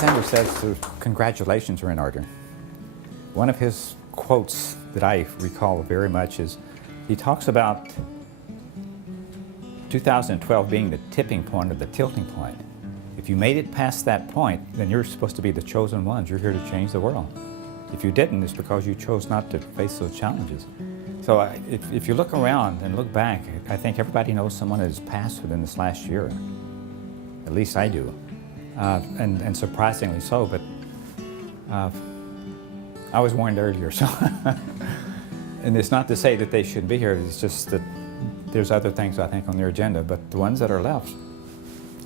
Alexander says congratulations are in order. One of his quotes that I recall very much is he talks about 2012 being the tipping point or the tilting point. If you made it past that point, then you're supposed to be the chosen ones. You're here to change the world. If you didn't, it's because you chose not to face those challenges. So if you look around and look back, I think everybody knows someone that has passed within this last year. At least I do. And surprisingly so, but I was warned earlier, so. And it's not to say that they shouldn't be here, it's just that there's other things I think on their agenda, but the ones that are left,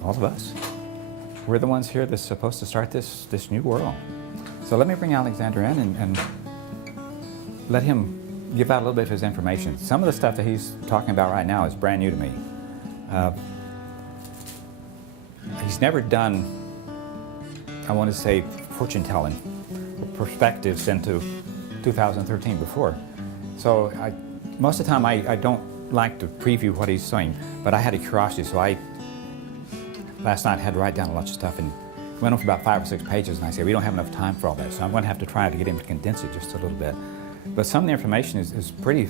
all of us, we're the ones here that's supposed to start this new world. So let me bring Alexander in and let him give out a little bit of his information. Some of the stuff that he's talking about right now is brand new to me. He's never done, I want to say, fortune telling, perspectives into 2013 before. So most of the time I don't like to preview what he's saying, but I had a curiosity, so last night I had to write down a bunch of stuff and went on for about 5 or 6 pages, and I said, we don't have enough time for all that, so I'm going to have to try to get him to condense it just a little bit. But some of the information is pretty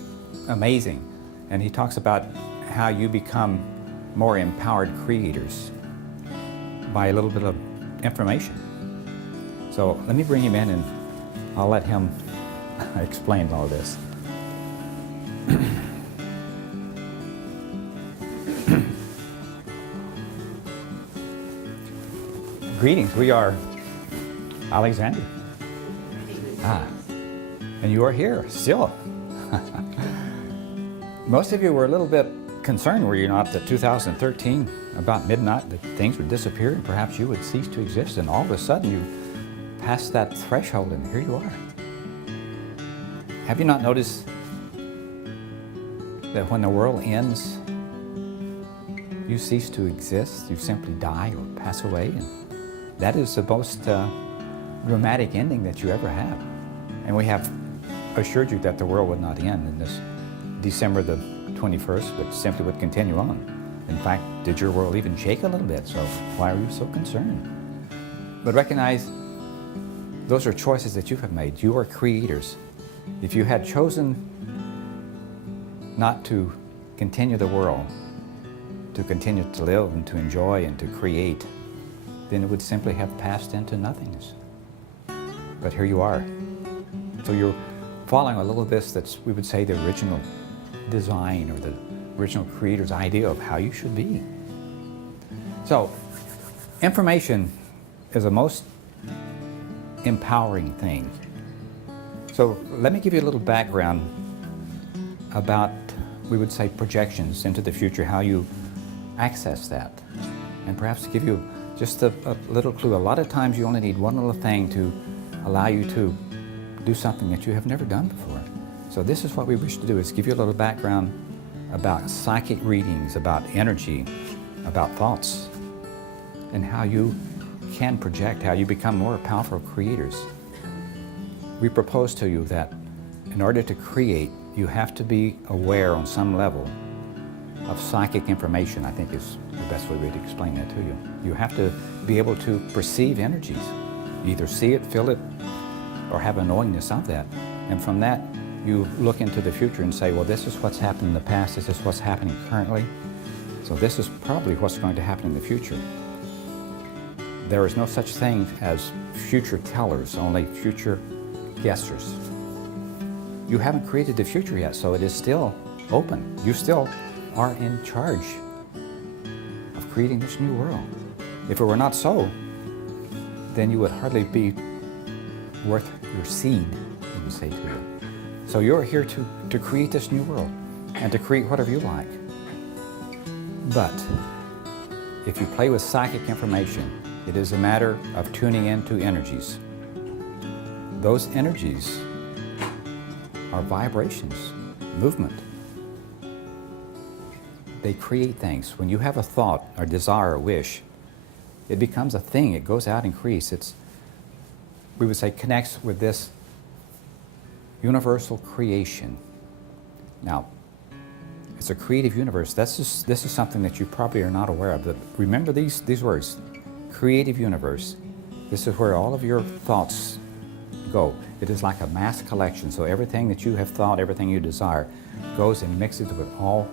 amazing, and he talks about how you become more empowered creators by a little bit of information. So let me bring him in and I'll let him explain all this. Greetings, we are Alexander. And you are here still. Most of you were a little bit concerned, were you not, that 2013, about midnight, that things would disappear and perhaps you would cease to exist, and all of a sudden you passed that threshold and here you are. Have you not noticed that when the world ends, you cease to exist, you simply die or pass away? And that is the most dramatic ending that you ever have. And we have assured you that the world would not end in this December the 21st, but simply would continue on. In fact, did your world even shake a little bit? So why are you so concerned? But recognize those are choices that you have made. You are creators. If you had chosen not to continue the world, to continue to live and to enjoy and to create, then it would simply have passed into nothingness. But here you are. So you're following a little of this that's, we would say, the original design or the original creator's idea of how you should be. So information is a most empowering thing. So let me give you a little background about, we would say, projections into the future, how you access that. And perhaps to give you just a little clue, a lot of times you only need one little thing to allow you to do something that you have never done before. So this is what we wish to do, is give you a little background about psychic readings, about energy, about thoughts, and how you can project, how you become more powerful creators. We propose to you that in order to create, you have to be aware on some level of psychic information, I think is the best way to explain that to you. You have to be able to perceive energies, either see it, feel it, or have a knowingness of that. And from that, you look into the future and say, well, this is what's happened in the past, this is what's happening currently, so this is probably what's going to happen in the future. There is no such thing as future tellers, only future guessers. You haven't created the future yet, so it is still open. You still are in charge of creating this new world. If it were not so, then you would hardly be worth your seed, we would say to you. So you're here to create this new world and to create whatever you like. But if you play with psychic information, it is a matter of tuning into energies. Those energies are vibrations, movement. They create things. When you have a thought or desire or wish, it becomes a thing. It goes out and creates. It's, we would say, connects with this universal creation. Now, it's a creative universe. This is something that you probably are not aware of. But remember these words: creative universe. This is where all of your thoughts go. It is like a mass collection. So everything that you have thought, everything you desire, goes and mixes with all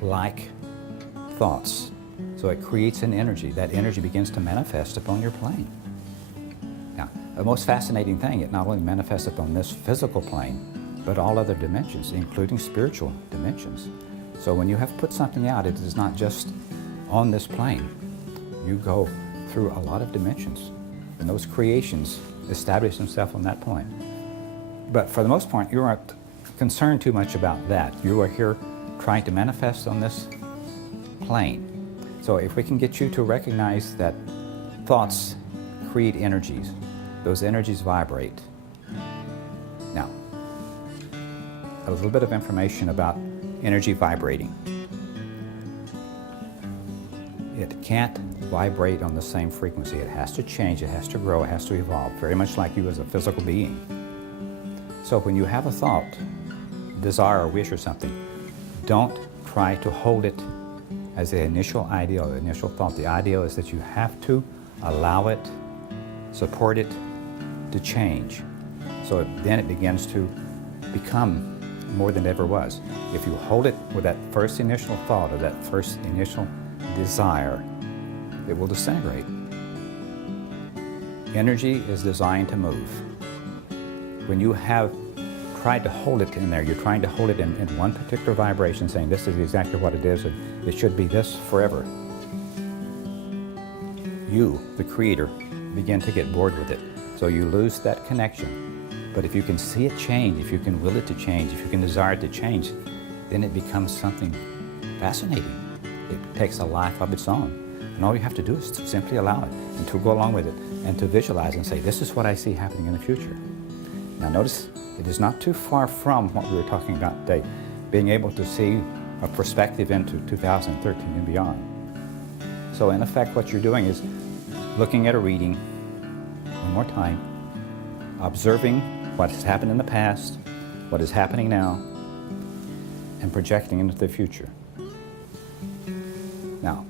like thoughts. So it creates an energy. That energy begins to manifest upon your plane. Now, the most fascinating thing, it not only manifests upon this physical plane, but all other dimensions, including spiritual dimensions. So when you have put something out, it is not just on this plane. You go through a lot of dimensions, and those creations establish themselves on that point. But for the most part, you aren't concerned too much about that. You are here trying to manifest on this plane. So if we can get you to recognize that thoughts create energies, those energies vibrate. Now, a little bit of information about energy vibrating. It can't vibrate on the same frequency. It has to change, it has to grow, it has to evolve, very much like you as a physical being. So when you have a thought, desire or wish or something, don't try to hold it as the initial idea or the initial thought. The idea is that you have to allow it, support it to change. So then it begins to become more than it ever was. If you hold it with that first initial thought or that first initial desire, it will disintegrate. Energy is designed to move. When you have tried to hold it in there, you're trying to hold it in one particular vibration, saying this is exactly what it is, and it should be this forever. You, the creator, begin to get bored with it. So you lose that connection. But if you can see it change, if you can will it to change, if you can desire it to change, then it becomes something fascinating. It takes a life of its own. And all you have to do is to simply allow it and to go along with it and to visualize and say, this is what I see happening in the future. Now notice, it is not too far from what we were talking about today, being able to see a perspective into 2013 and beyond. So in effect, what you're doing is looking at a reading one more time, observing what has happened in the past, what is happening now, and projecting into the future. Now,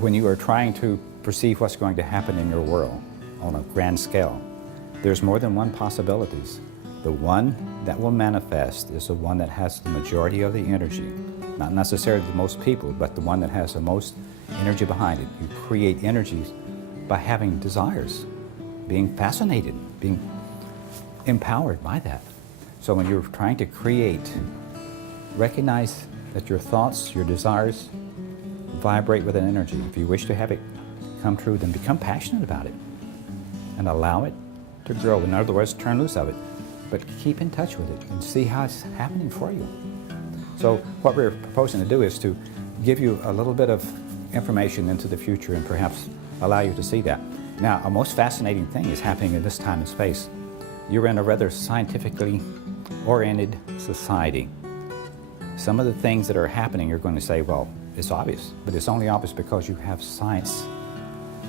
when you are trying to perceive what's going to happen in your world on a grand scale, there's more than one possibilities. The one that will manifest is the one that has the majority of the energy. Not necessarily the most people, but the one that has the most energy behind it. You create energies by having desires, being fascinated, being empowered by that. So when you're trying to create, recognize that your thoughts, your desires vibrate with an energy. If you wish to have it come true, then become passionate about it and allow it to grow. In other words, turn loose of it, but keep in touch with it and see how it's happening for you. So what we're proposing to do is to give you a little bit of information into the future and perhaps allow you to see that. Now, a most fascinating thing is happening in this time and space. You're in a rather scientifically oriented society. Some of the things that are happening, you're going to say, well, it's obvious, but it's only obvious because you have science,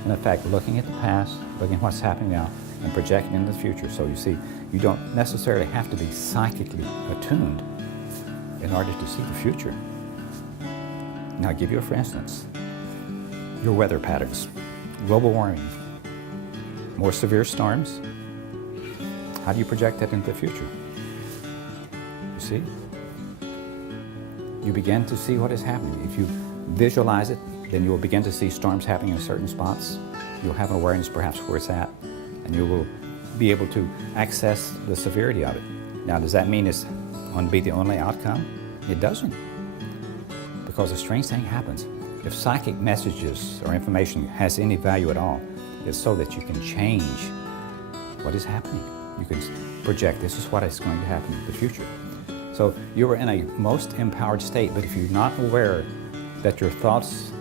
in effect, looking at the past, looking at what's happening now, and projecting into the future. So you see, you don't necessarily have to be psychically attuned in order to see the future. Now, I'll give you a for instance. Your weather patterns, global warming, more severe storms. How do you project that into the future? You see? You begin to see what is happening. If you visualize it, then you will begin to see storms happening in certain spots. You'll have an awareness perhaps where it's at, and you will be able to access the severity of it. Now, does that mean it's going to be the only outcome? It doesn't. Because a strange thing happens. If psychic messages or information has any value at all, it's so that you can change what is happening. You can project, this is what is going to happen in the future. So you are in a most empowered state, but if you're not aware that your thoughts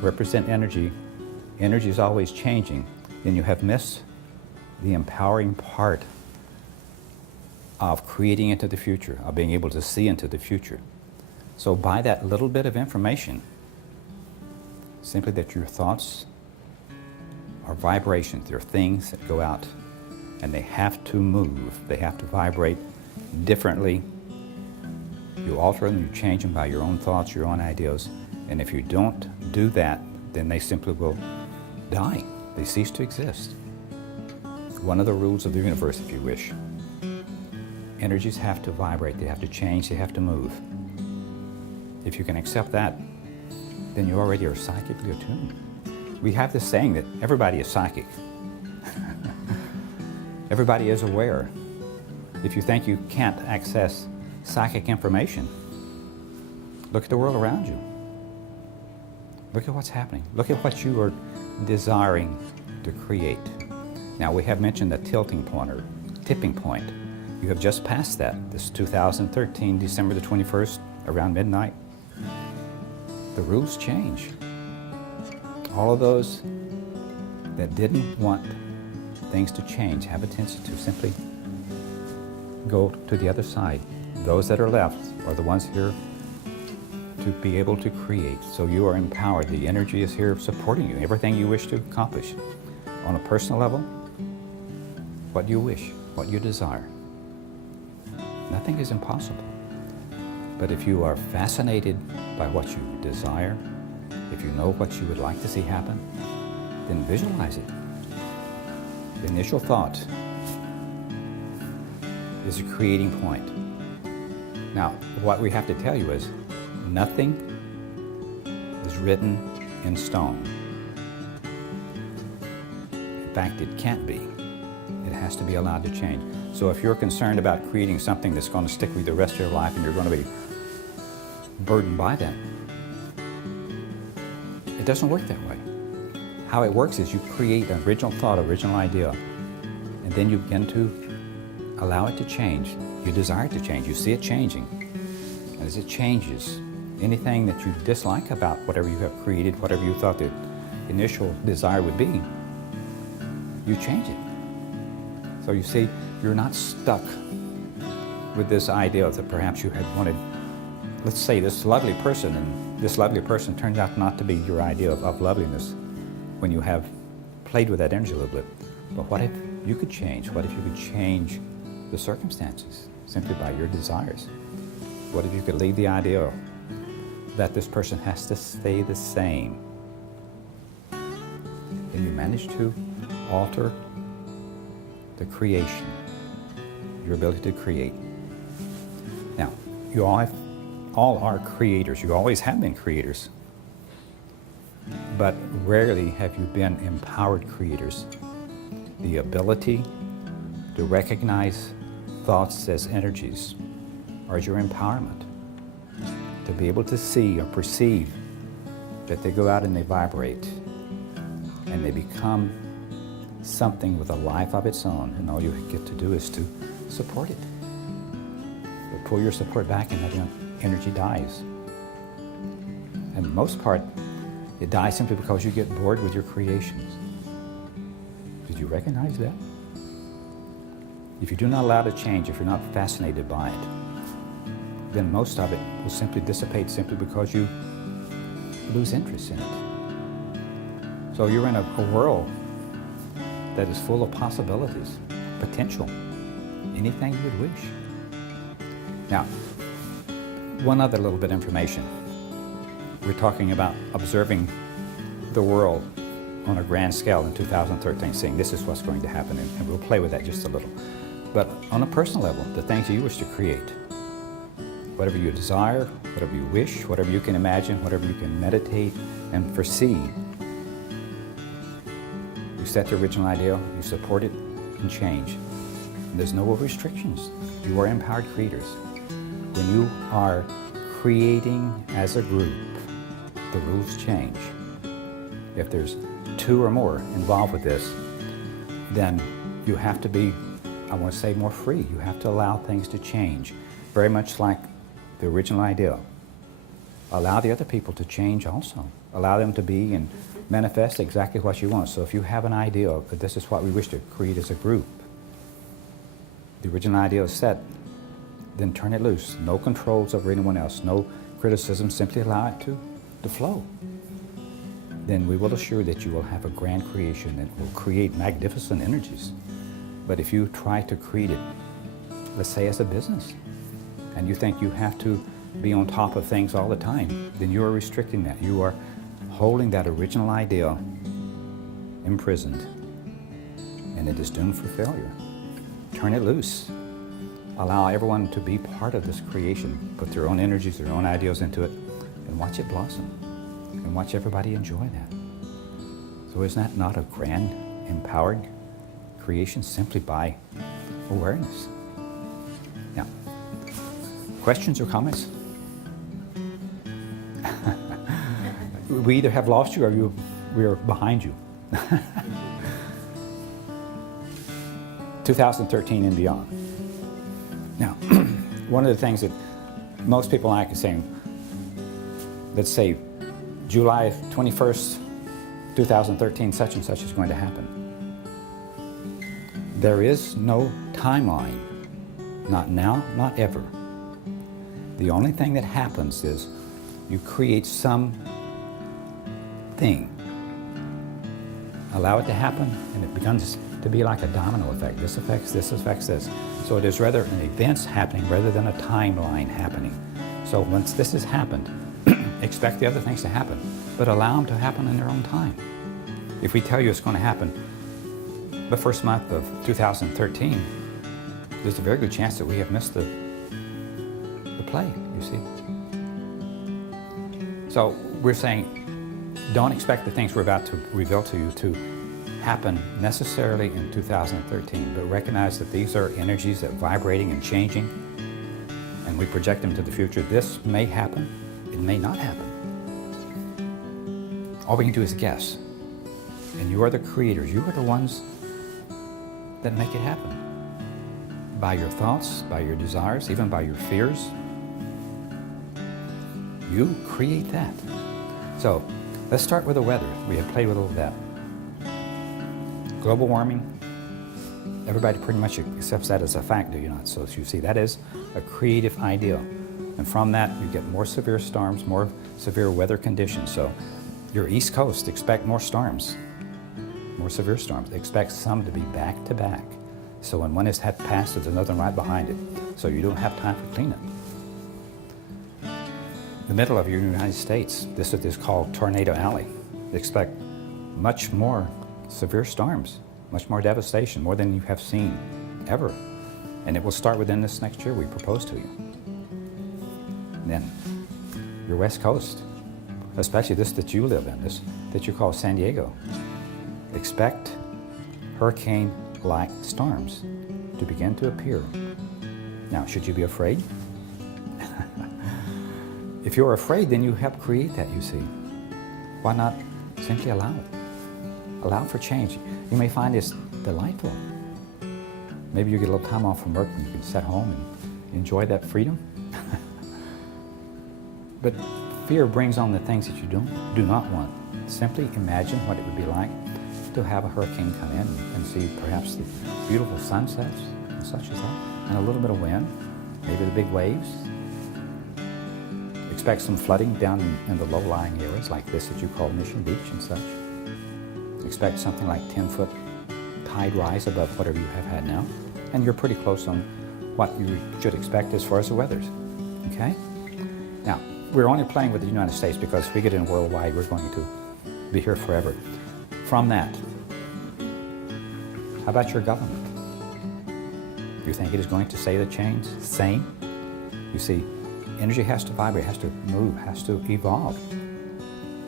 represent energy, energy is always changing, then you have missed the empowering part of creating into the future, of being able to see into the future. So by that little bit of information, simply that your thoughts are vibrations, they're things that go out and they have to move, they have to vibrate differently. You alter them, you change them by your own thoughts, your own ideas, and if you don't do that, then they simply will die. They cease to exist. One of the rules of the universe, if you wish. Energies have to vibrate, they have to change, they have to move. If you can accept that, then you already are psychically attuned. We have this saying that everybody is psychic. Everybody is aware. If you think you can't access psychic information, look at the world around you. Look at what's happening. Look at what you are desiring to create. Now, we have mentioned the tilting point or tipping point. You have just passed that. This is 2013, December the 21st, around midnight. The rules change. All of those that didn't want things to change have a tendency to simply go to the other side. Those that are left are the ones here to be able to create. So you are empowered. The energy is here supporting you. Everything you wish to accomplish. On a personal level, what you wish, what you desire. Nothing is impossible. But if you are fascinated by what you desire, if you know what you would like to see happen, then visualize it. The initial thought is a creating point. Now, what we have to tell you is nothing is written in stone. In fact, it can't be. It has to be allowed to change. So if you're concerned about creating something that's going to stick with you the rest of your life and you're going to be burdened by that, it doesn't work that way. How it works is you create an original thought, original idea, and then you begin to allow it to change. You desire it to change. You see it changing. And as it changes, anything that you dislike about whatever you have created, whatever you thought the initial desire would be, you change it. So you see, you're not stuck with this idea that perhaps you had wanted, let's say, this lovely person, and this lovely person turns out not to be your idea of loveliness when you have played with that energy a little bit. But what if you could change? What if you could change the circumstances simply by your desires? What if you could leave the idea that this person has to stay the same? And you manage to alter the creation, your ability to create. Now, you all are creators. You always have been creators. But rarely have you been empowered creators. The ability to recognize thoughts as energies or as your empowerment. To be able to see or perceive that they go out and they vibrate and they become something with a life of its own, and all you get to do is to support it. But pull your support back and that energy dies. And for the most part, it dies simply because you get bored with your creations. Did you recognize that? If you do not allow it to change, if you're not fascinated by it, then most of it will simply dissipate simply because you lose interest in it. So you're in a world that is full of possibilities, potential, anything you would wish. Now, one other little bit of information. We're talking about observing the world on a grand scale in 2013, saying this is what's going to happen, and we'll play with that just a little. But on a personal level, the things you wish to create, whatever you desire, whatever you wish, whatever you can imagine, whatever you can meditate and foresee, you set the original idea, you support it, and change. And there's no restrictions. You are empowered creators. When you are creating as a group, the rules change. If there's two or more involved with this, then you have to be, I want to say, more free. You have to allow things to change, very much like the original idea. Allow the other people to change also. Allow them to be and manifest exactly what you want. So if you have an idea that this is what we wish to create as a group, the original idea is set, then turn it loose. No controls over anyone else, no criticism, simply allow it to flow. Then we will assure that you will have a grand creation that will create magnificent energies. But if you try to create it, let's say as a business, and you think you have to be on top of things all the time, then you are restricting that. You are holding that original idea imprisoned. and it is doomed for failure. Turn it loose. Allow everyone to be part of this creation. Put their own energies, their own ideals into it, and watch it blossom. And watch everybody enjoy that. So is that not a grand, empowered creation simply by awareness? Now, questions or comments? We either have lost you or we are behind you. 2013 and beyond. Now, one of the things that most people like is saying, let's say July 21st, 2013, such and such is going to happen. There is no timeline. Not now, not ever. The only thing that happens is you create some thing. Allow it to happen, and it begins to be like a domino effect. This affects this, affects this. So it is rather an events happening rather than a timeline happening. So once this has happened, expect the other things to happen, but allow them to happen in their own time. If we tell you it's going to happen the first month of 2013, there's a very good chance that we have missed the play, you see. So we're saying, don't expect the things we're about to reveal to you to happen necessarily in 2013, but recognize that these are energies that are vibrating and changing, and we project them to the future. This may happen, it may not happen. All we can do is guess. And you are the creators. You are the ones that make it happen. By your thoughts, by your desires, even by your fears. You create that. So let's start with the weather. We have played with all of that. Global warming, everybody pretty much accepts that as a fact, do you not? So as you see, that is a creative idea. And from that, you get more severe storms, more severe weather conditions. So your East Coast, expect more storms, more severe storms. Expect some to be back to back. So when one is had passed, there's another one right behind it. So you don't have time for cleanup. The middle of your United States, this is called Tornado Alley. Expect much more severe storms, much more devastation, more than you have seen ever. And it will start within this next year we propose to you. And then your West Coast, especially this that you live in, this that you call San Diego. Expect hurricane-like storms to begin to appear. Now, should you be afraid? If you're afraid, then you help create that, you see. Why not simply allow it? Allow for change. You may find this delightful. Maybe you get a little time off from work and you can sit home and enjoy that freedom. But fear brings on the things that you do not want. Simply imagine what it would be like to have a hurricane come in and see perhaps the beautiful sunsets and such as that, and a little bit of wind, maybe the big waves. Expect some flooding down in the low-lying areas like this that you call Mission Beach and such. Expect something like 10-foot tide rise above whatever you have had now, and you're pretty close on what you should expect as far as the weathers. Okay? Now, we're only playing with the United States because if we get in worldwide, we're going to be here forever. From that, how about your government? Do you think it is going to stay the same? You see, energy has to vibrate, has to move, has to evolve.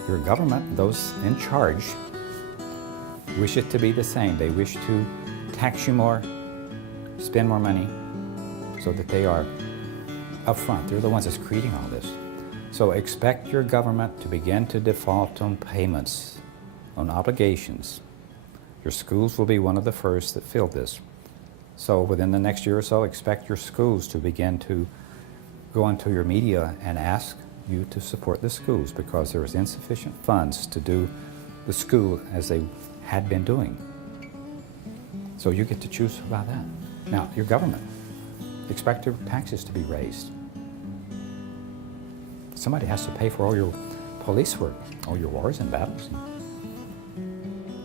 Your government, those in charge, wish it to be the same. They wish to tax you more, spend more money, so that they are up front. They're the ones that's creating all this. So expect your government to begin to default on payments, on obligations. Your schools will be one of the first that feel this. So within the next year or so, expect your schools to begin to go into your media and ask you to support the schools because there is insufficient funds to do the school as they had been doing. So you get to choose about that. Now, your government, expect your taxes to be raised. Somebody has to pay for all your police work, all your wars and battles.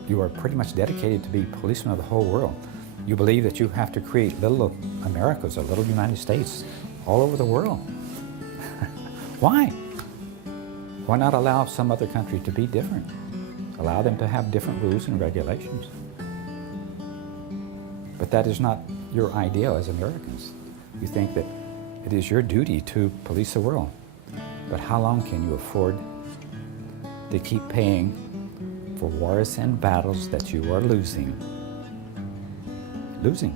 You are pretty much dedicated to be policemen of the whole world. You believe that you have to create little Americas or little United States all over the world. Why? Why not allow some other country to be different? Allow them to have different rules and regulations. But that is not your ideal as Americans. You think that it is your duty to police the world. But how long can you afford to keep paying for wars and battles that you are losing? Losing.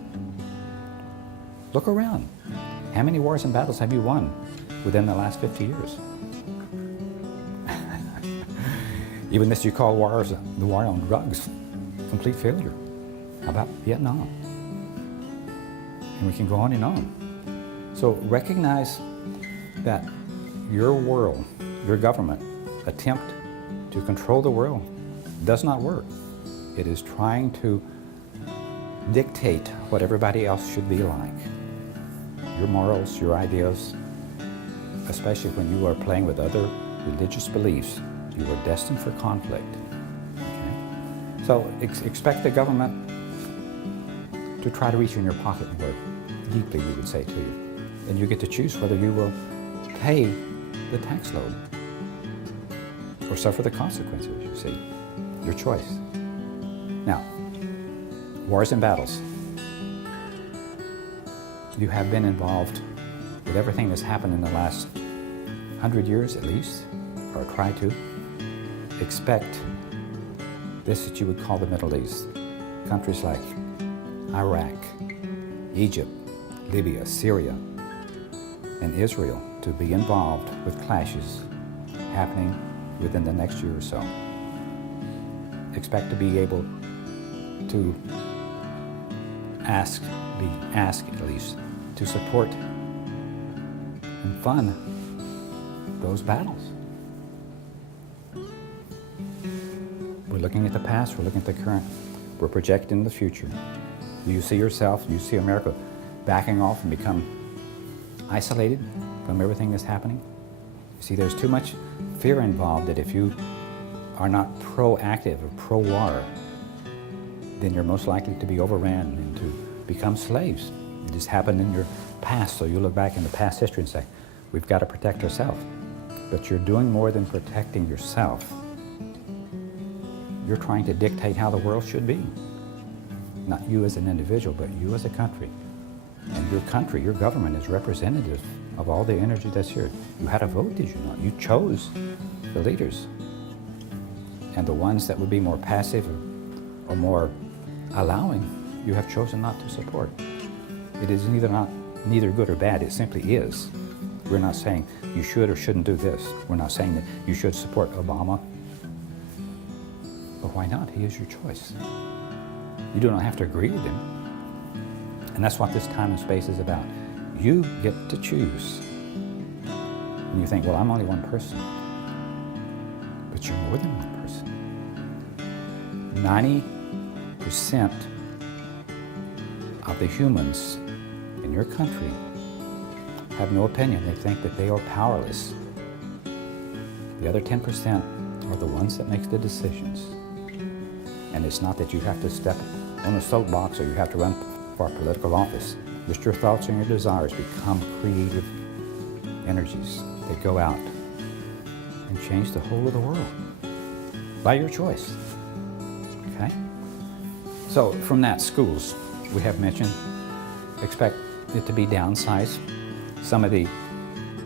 Look around. How many wars and battles have you won within the last 50 years? Even this you call wars, the war on drugs, complete failure. How about Vietnam? And we can go on and on. So recognize that your world, your government, attempt to control the world does not work. It is trying to dictate what everybody else should be like. Your morals, your ideas, especially when you are playing with other religious beliefs, you are destined for conflict. Okay? So expect the government to try to reach in your pocket more deeply, we would say to you. And you get to choose whether you will pay the tax load or suffer the consequences, you see. Your choice. Now, wars and battles. You have been involved with everything that's happened in the last 100 years at least, or try to. Expect this that you would call the Middle East. Countries like Iraq, Egypt, Libya, Syria, and Israel to be involved with clashes happening within the next year or so. Expect to be able to be asked at least, to support and fund those battles. We're looking at the past, we're looking at the current, we're projecting the future. Do you see yourself, do you see America backing off and become isolated from everything that's happening? You see, there's too much fear involved that if you are not proactive or pro-war, then you're most likely to be overran and to become slaves. It just happened in your past, so you look back in the past history and say, we've got to protect ourselves. But you're doing more than protecting yourself. You're trying to dictate how the world should be. Not you as an individual, but you as a country. And your country, your government is representative of all the energy that's here. You had a vote, did you not? You chose the leaders. And the ones that would be more passive or more allowing, you have chosen not to support. It is neither good or bad, it simply is. We're not saying you should or shouldn't do this. We're not saying that you should support Obama. But why not? He is your choice. You do not have to agree with him. And that's what this time and space is about. You get to choose. And you think, well, I'm only one person. But you're more than one person. 90% of the humans in your country have no opinion. They think that they are powerless. The other 10% are the ones that make the decisions. And it's not that you have to step on a soapbox or you have to run for political office. Just your thoughts and your desires become creative energies that go out and change the whole of the world by your choice. Okay? So from that, schools, we have mentioned, expect it to be downsized. Some of the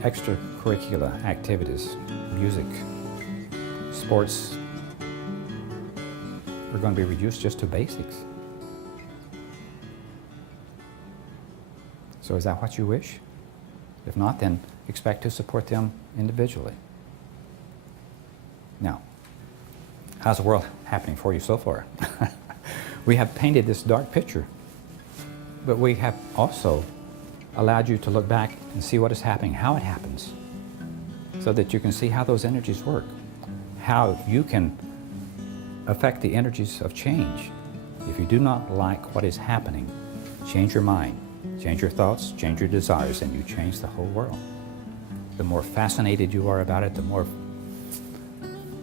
extracurricular activities, music, sports, are going to be reduced just to basics. So is that what you wish? If not, then expect to support them individually. Now, how's the world happening for you so far? We have painted this dark picture, but we have also allowed you to look back and see what is happening, how it happens, so that you can see how those energies work, how you can affect the energies of change. If you do not like what is happening, change your mind, change your thoughts, change your desires, and you change the whole world. The more fascinated you are about it, the more,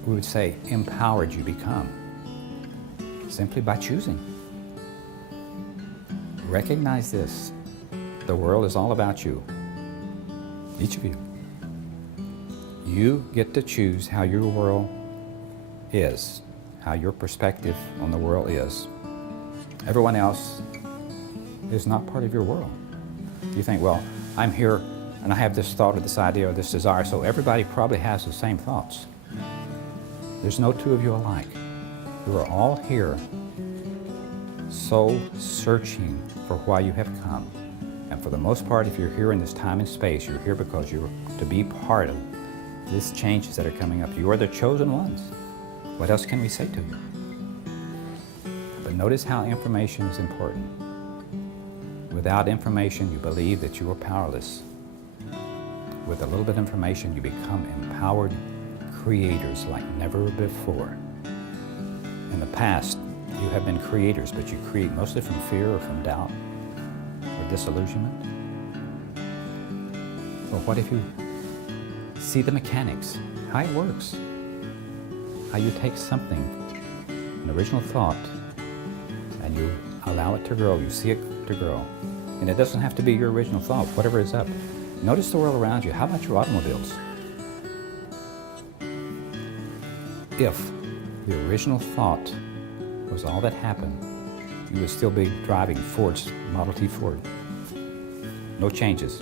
we would say, empowered you become, simply by choosing. Recognize this. The world is all about you, each of you. You get to choose how your world is, how your perspective on the world is. Everyone else is not part of your world. You think, well, I'm here and I have this thought or this idea or this desire, so everybody probably has the same thoughts. There's no two of you alike. You are all here soul searching for why you have come. And for the most part, if you're here in this time and space, you're here because you're to be part of these changes that are coming up. You are the chosen ones. What else can we say to you? But notice how information is important. Without information, you believe that you are powerless. With a little bit of information, you become empowered creators like never before. In the past, you have been creators, but you create mostly from fear or from doubt or disillusionment. Well, what if you see the mechanics, how it works, how you take something, an original thought, and you allow it to grow, you see it to grow. And it doesn't have to be your original thought, whatever is up. Notice the world around you. How about your automobiles? If the original thought was all that happened, you would still be driving Ford's Model T Ford. No changes.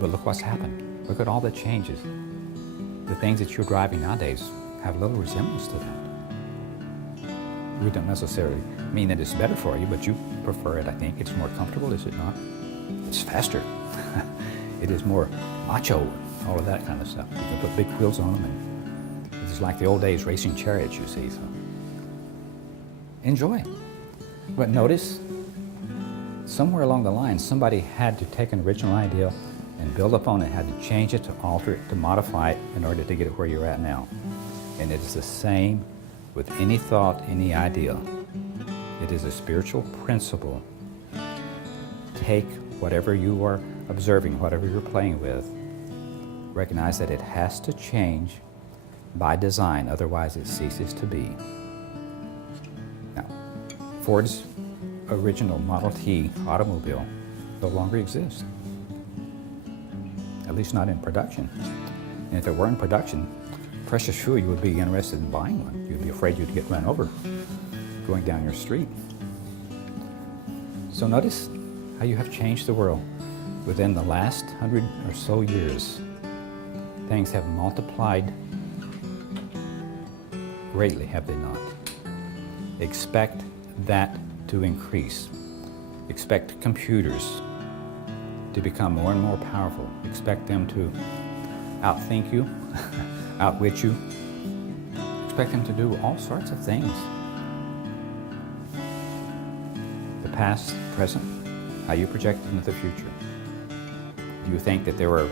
But look what's happened. Look at all the changes. The things that you're driving nowadays have little resemblance to that. We don't necessarily mean that it's better for you, but you prefer it, I think. It's more comfortable, is it not? It's faster. It is more macho, all of that kind of stuff. You can put big wheels on them, and it's like the old days racing chariots, you see. So enjoy. But notice, somewhere along the line, somebody had to take an original idea and build upon it, had to change it, to alter it, to modify it in order to get it where you're at now. And it is the same with any thought, any idea. It is a spiritual principle. Take whatever you are observing, whatever you're playing with, recognize that it has to change by design, otherwise it ceases to be. Now, Ford's original Model T automobile no longer exists, at least not in production. And if it were in production, precious sure you would be interested in buying one. You'd be afraid you'd get run over going down your street. So notice how you have changed the world. Within the last 100 or so years, things have multiplied greatly, have they not? Expect that to increase. Expect computers to become more and more powerful. Expect them to outthink you, outwit you. Expect them to do all sorts of things. The past, present, how you project into the future. Do you think that there are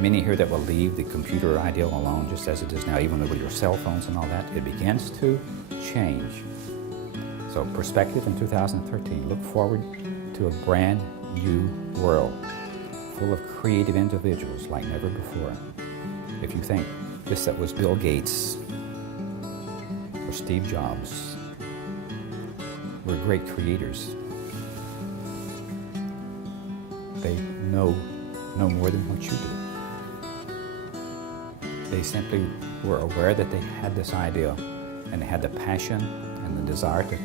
many here that will leave the computer ideal alone just as it is now, even with your cell phones and all that? It begins to change. So perspective in 2013, look forward to a brand new world full of creative individuals like never before. If you think this that was Bill Gates or Steve Jobs were great creators, they know no more than what you do. They simply were aware that they had this idea and they had the passion and the desire to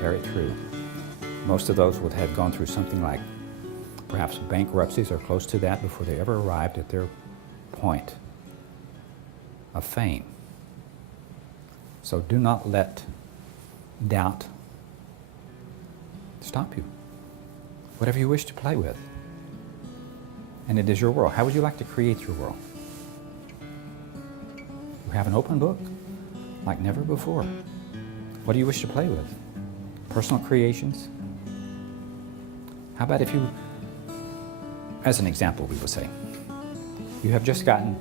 carry it through. Most of those would have gone through something like perhaps bankruptcies or close to that before they ever arrived at their point of fame. So do not let doubt stop you. Whatever you wish to play with. And it is your world. How would you like to create your world? You have an open book like never before. What do you wish to play with? Personal creations? How about if you, as an example, we would say, you have just gotten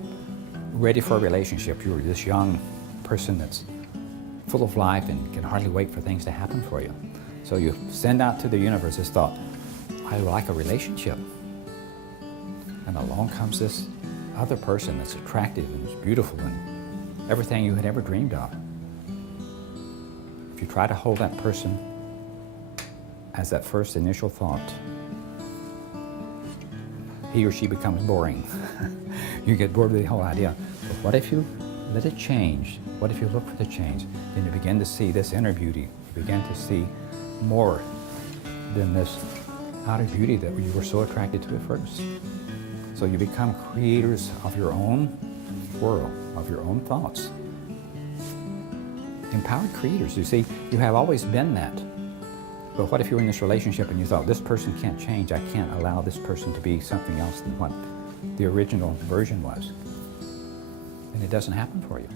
ready for a relationship. You're this young person that's full of life and can hardly wait for things to happen for you. So you send out to the universe this thought, I like a relationship. And along comes this other person that's attractive and is beautiful and everything you had ever dreamed of. If you try to hold that person as that first initial thought, he or she becomes boring. You get bored with the whole idea. But what if you let it change? What if you look for the change? Then you begin to see this inner beauty. You begin to see more than this outer beauty that you were so attracted to at first. So you become creators of your own world, of your own thoughts. Empowered creators. You see, you have always been that. But what if you were in this relationship and you thought, this person can't change, I can't allow this person to be something else than what the original version was? And it doesn't happen for you.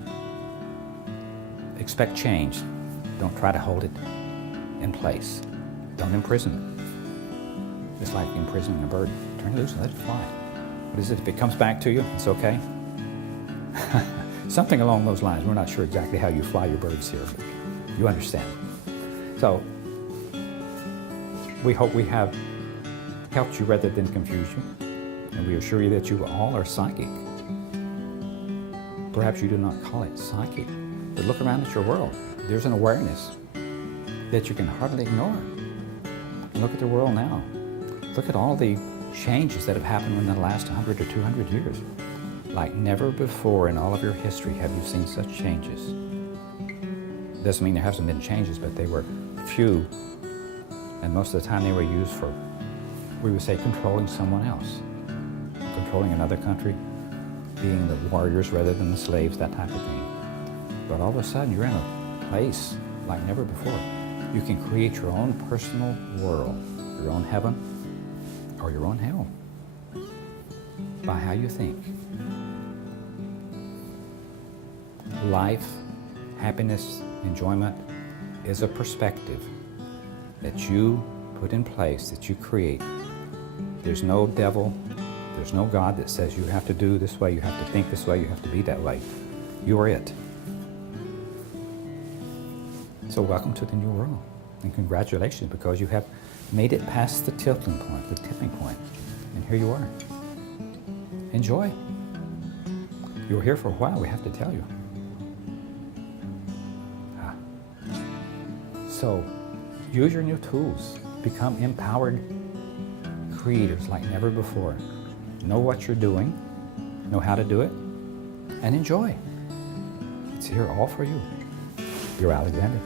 Expect change. Don't try to hold it in place. Don't imprison it. It's like imprisoning a bird. Turn it loose and let it fly. What is it? If it comes back to you, it's okay. Something along those lines. We're not sure exactly how you fly your birds here, but you understand. So, we hope we have helped you rather than confused you. And we assure you that you all are psychic. Perhaps you do not call it psychic, but look around at your world. There's an awareness that you can hardly ignore. Look at the world now. Look at all the changes that have happened in the last 100 or 200 years. Like never before in all of your history have you seen such changes. Doesn't mean there hasn't been changes, but they were few. And most of the time they were used for, we would say, controlling someone else. Controlling another country, being the warriors rather than the slaves, that type of thing. But all of a sudden you're in a place like never before. You can create your own personal world, your own heaven or your own hell, by how you think. Life, happiness, enjoyment is a perspective that you put in place, that you create. There's no devil, there's no God that says you have to do this way, you have to think this way, you have to be that way. You are it. So welcome to the new world, and congratulations, because you have made it past the tipping point, and here you are. Enjoy. You were here for a while, we have to tell you. So, use your new tools. Become empowered creators like never before. Know what you're doing, know how to do it, and enjoy. It's here all for you. Your Alexander.